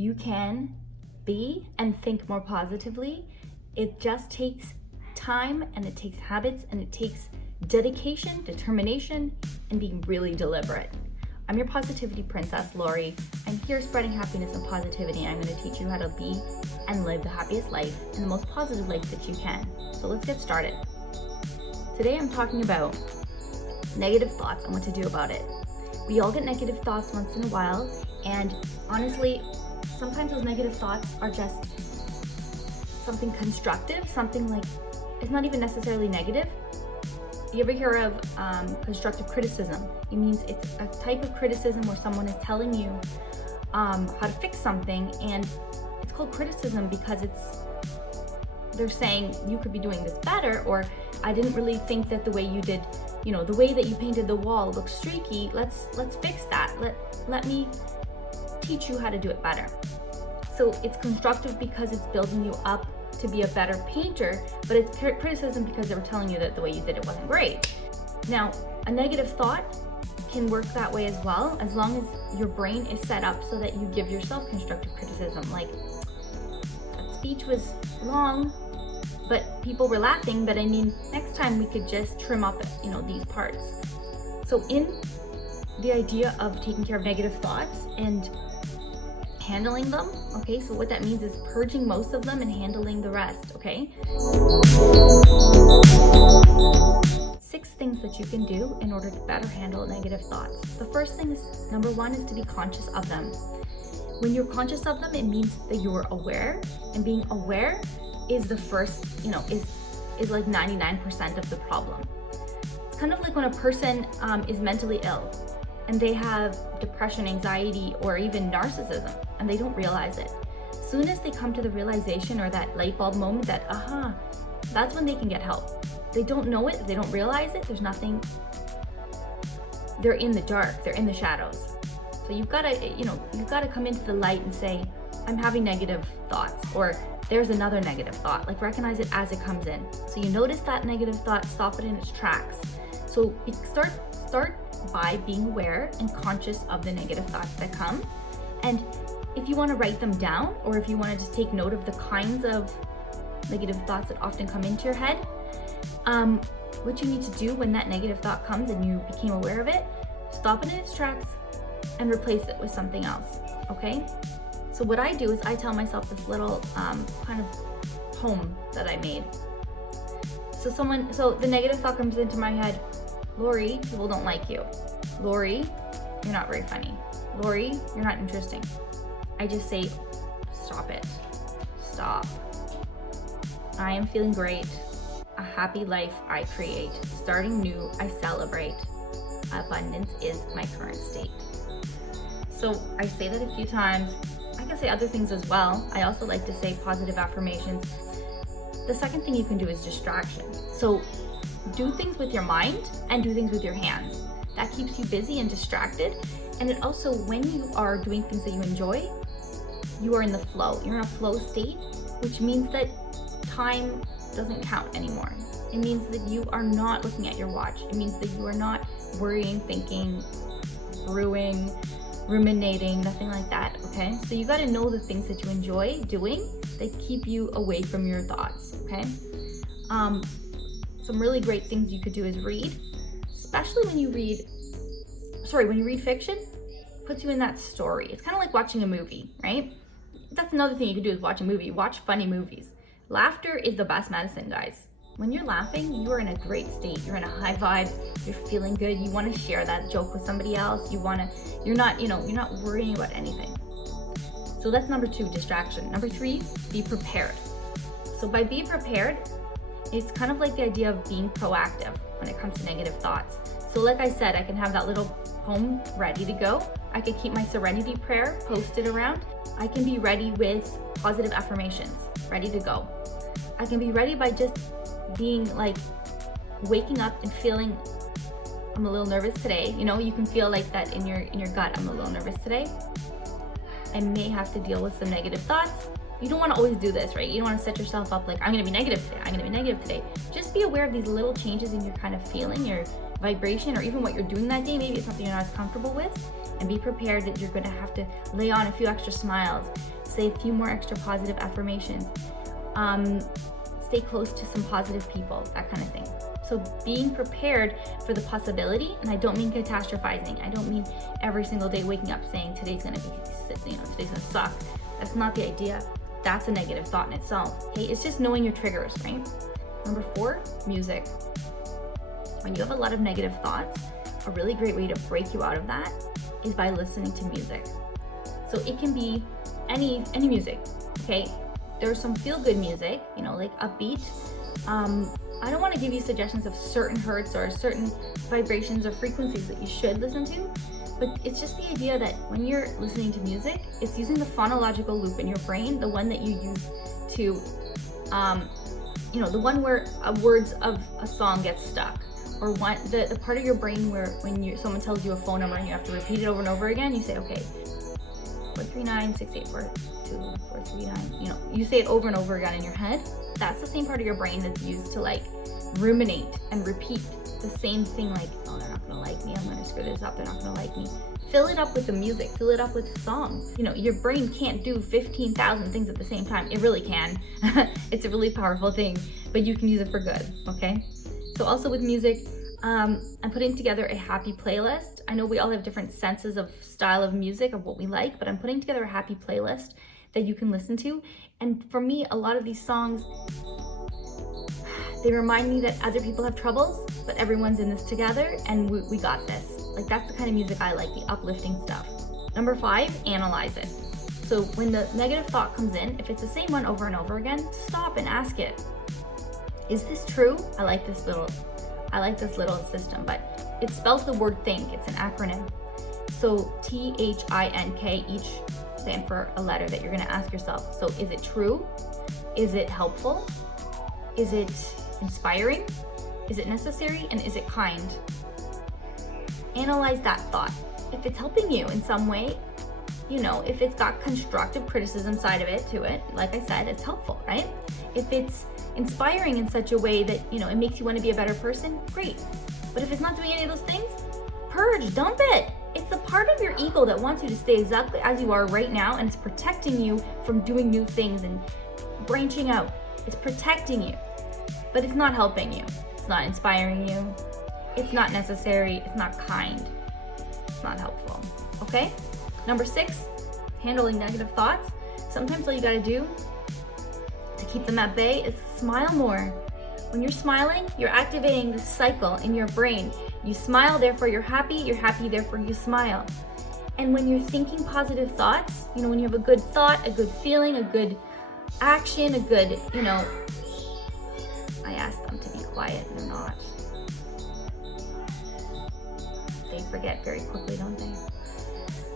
You can be and think more positively. It just takes time, and it takes habits, and it takes dedication, determination, and being really deliberate. I'm your positivity princess, Lori. I'm here spreading happiness and positivity, and I'm going to teach you how to be and live the happiest life and the most positive life that you can. So let's get started. Today I'm talking about negative thoughts and what to do about it. We all get negative thoughts once in a while, and honestly, sometimes those negative thoughts are just something constructive, something like, it's not even necessarily negative. You ever hear of constructive criticism? It means it's a type of criticism where someone is telling you how to fix something, and it's called criticism because they're saying you could be doing this better, or I didn't really think that the way you did, the way that you painted the wall looks streaky. Let's fix that. Let me teach you how to do it better. So it's constructive because it's building you up to be a better painter, but it's criticism because they were telling you that the way you did it wasn't great. Now, a negative thought can work that way as well, as long as your brain is set up so that you give yourself constructive criticism. Like, that speech was long, but people were laughing, but I mean, next time we could just trim up, these parts. So in the idea of taking care of negative thoughts and handling them, okay, so what that means is purging most of them and handling the rest, okay? 6 things that you can do in order to better handle negative thoughts. The first thing is, number 1, is to be conscious of them. When you're conscious of them, it means that you're aware, and being aware is the first, is like 99% of the problem. It's kind of like when a person is mentally ill and they have depression, anxiety, or even narcissism, and they don't realize it. As soon as they come to the realization or that light bulb moment that, that's when they can get help. They don't know it, they don't realize it, there's nothing, they're in the dark, they're in the shadows. So you've gotta come into the light and say, I'm having negative thoughts, or there's another negative thought. Like, recognize it as it comes in. So you notice that negative thought, stop it in its tracks. So start by being aware and conscious of the negative thoughts that come. And if you want to write them down, or if you want to just take note of the kinds of negative thoughts that often come into your head, what you need to do when that negative thought comes and you became aware of it, stop it in its tracks and replace it with something else, okay? So what I do is I tell myself this little kind of poem that I made. So the negative thought comes into my head, Lori, people don't like you. Lori, you're not very funny. Lori, you're not interesting. I just say, stop it. Stop. I am feeling great. A happy life I create. Starting new, I celebrate. Abundance is my current state. So I say that a few times. I can say other things as well. I also like to say positive affirmations. The second thing you can do is distraction. So do things with your mind and do things with your hands. That keeps you busy and distracted. And it also, when you are doing things that you enjoy, you are in the flow. You're in a flow state, which means that time doesn't count anymore. It means that you are not looking at your watch. It means that you are not worrying, thinking, brewing, ruminating, nothing like that, okay? So you gotta know the things that you enjoy doing that keep you away from your thoughts, okay? Some really great things you could do is read, especially when you read fiction, puts you in that story. It's kind of like watching a movie, right? That's another thing you could do is watch a movie, watch funny movies. Laughter is the best medicine, guys. When you're laughing, you are in a great state. You're in a high vibe, you're feeling good, you wanna share that joke with somebody else, you're not worrying about anything. So that's number 2, distraction. Number 3, be prepared. So by being prepared, it's kind of like the idea of being proactive when it comes to negative thoughts. So like I said, I can have that little poem ready to go. I could keep my serenity prayer posted around. I can be ready with positive affirmations, ready to go. I can be ready by just being like, waking up and feeling, I'm a little nervous today. You can feel like that in your gut, I'm a little nervous today. I may have to deal with some negative thoughts. You don't want to always do this, right? You don't want to set yourself up like, I'm going to be negative today. I'm going to be negative today. Just be aware of these little changes in your kind of feeling, vibration, or even what you're doing that day, maybe it's something you're not as comfortable with, and be prepared that you're going to have to lay on a few extra smiles, say a few more extra positive affirmations, stay close to some positive people, that kind of thing. So being prepared for the possibility, and I don't mean catastrophizing. I don't mean every single day waking up saying today's gonna be, today's gonna suck. That's not the idea. That's a negative thought in itself. Okay, it's just knowing your triggers, right? Number 4, music. When you have a lot of negative thoughts, a really great way to break you out of that is by listening to music. So it can be any music, okay? There's some feel-good music, like upbeat. I don't want to give you suggestions of certain hertz or certain vibrations or frequencies that you should listen to, but it's just the idea that when you're listening to music, it's using the phonological loop in your brain, the one that you use to, the one where words of a song get stuck, or the part of your brain where when someone tells you a phone number and you have to repeat it over and over again, you say, okay, 439-684-2439. You say it over and over again in your head. That's the same part of your brain that's used to like ruminate and repeat the same thing, like, oh, they're not gonna like me, I'm gonna screw this up, they're not gonna like me. Fill it up with the music, fill it up with songs. Your brain can't do 15,000 things at the same time. It really can. It's a really powerful thing, but you can use it for good, okay? So also with music, I'm putting together a happy playlist. I know we all have different senses of style of music, of what we like, but I'm putting together a happy playlist that you can listen to. And for me, a lot of these songs, they remind me that other people have troubles, but everyone's in this together, and we got this. Like, that's the kind of music I like, the uplifting stuff. Number 5, analyze it. So when the negative thought comes in, if it's the same one over and over again, stop and ask it. Is this true? I like this little system, but it spells the word think. It's an acronym. So THINK, each stand for a letter that you're going to ask yourself. So is it true? Is it helpful? Is it inspiring? Is it necessary? And is it kind? Analyze that thought. If it's helping you in some way, if it's got constructive criticism side of it to it, like I said, it's helpful, right? If it's inspiring in such a way that, it makes you want to be a better person, great. But if it's not doing any of those things, purge, dump it. It's the part of your ego that wants you to stay exactly as you are right now, and it's protecting you from doing new things and branching out. It's protecting you, but it's not helping you. It's not inspiring you. It's not necessary. It's not kind. It's not helpful. Okay? Number 6, handling negative thoughts. Sometimes all you gotta do to keep them at bay is smile more. When you're smiling, you're activating this cycle in your brain. You smile, therefore you're happy, therefore you smile. And when you're thinking positive thoughts, when you have a good thought, a good feeling, a good action, a good, I ask them to be quiet and they're not. They forget very quickly, don't they?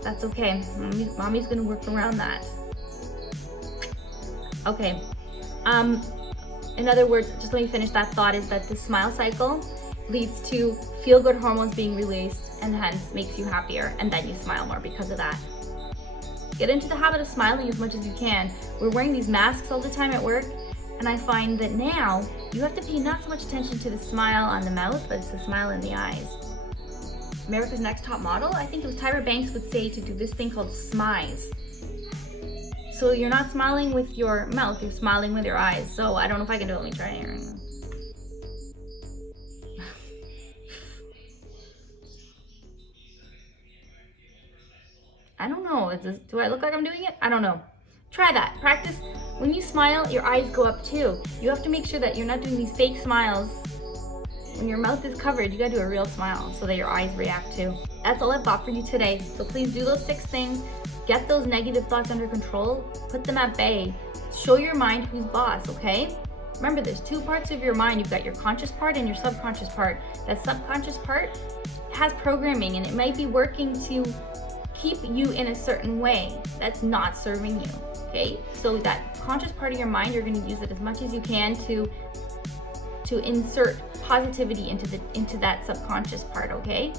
That's okay. Mommy's gonna work around that. Okay. In other words, just let me finish that thought, is that the smile cycle leads to feel-good hormones being released and hence makes you happier, and then you smile more because of that. Get into the habit of smiling as much as you can. We're wearing these masks all the time at work, and I find that now you have to pay not so much attention to the smile on the mouth, but it's the smile in the eyes. America's Next Top Model, I think it was Tyra Banks, would say to do this thing called smize. So you're not smiling with your mouth, you're smiling with your eyes. So I don't know if I can do it. Let me try here. I don't know. Do I look like I'm doing it? I don't know. Try that. Practice. When you smile, your eyes go up too. You have to make sure that you're not doing these fake smiles. When your mouth is covered, you gotta do a real smile so that your eyes react too. That's all I've got for you today. So please do those 6 things. Get those negative thoughts under control. Put them at bay. Show your mind who's boss, okay? Remember, there's 2 parts of your mind. You've got your conscious part and your subconscious part. That subconscious part has programming, and it might be working to keep you in a certain way that's not serving you, okay? So that conscious part of your mind, you're gonna use it as much as you can to insert positivity into that subconscious part, okay?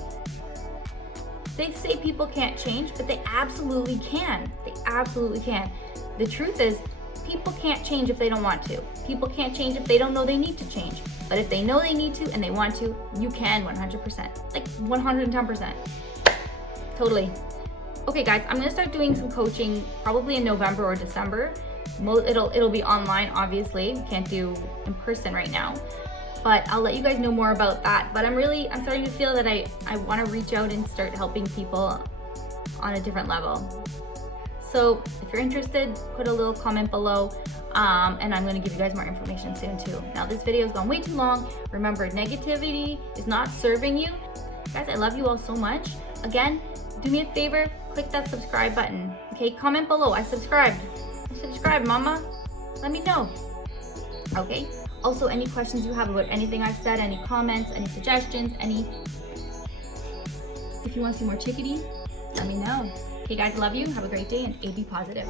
They say people can't change, but they absolutely can. They absolutely can. The truth is, people can't change if they don't want to. People can't change if they don't know they need to change. But if they know they need to and they want to, you can 100%, like 110%. Totally. Okay guys, I'm gonna start doing some coaching probably in November or December. It'll be online, obviously. We can't do in person right now, but I'll let you guys know more about that. But I'm starting to feel that I want to reach out and start helping people on a different level. So if you're interested, put a little comment below, and I'm going to give you guys more information soon too. Now this video has gone way too long. Remember, negativity is not serving you. Guys, I love you all so much. Again, do me a favor, click that subscribe button. Okay, comment below, I subscribed. Subscribe, mama. Let me know. Okay. Also, any questions you have about anything I've said, any comments, any suggestions, if you want to see more chickadee, let me know. Okay guys, love you. Have a great day and be positive.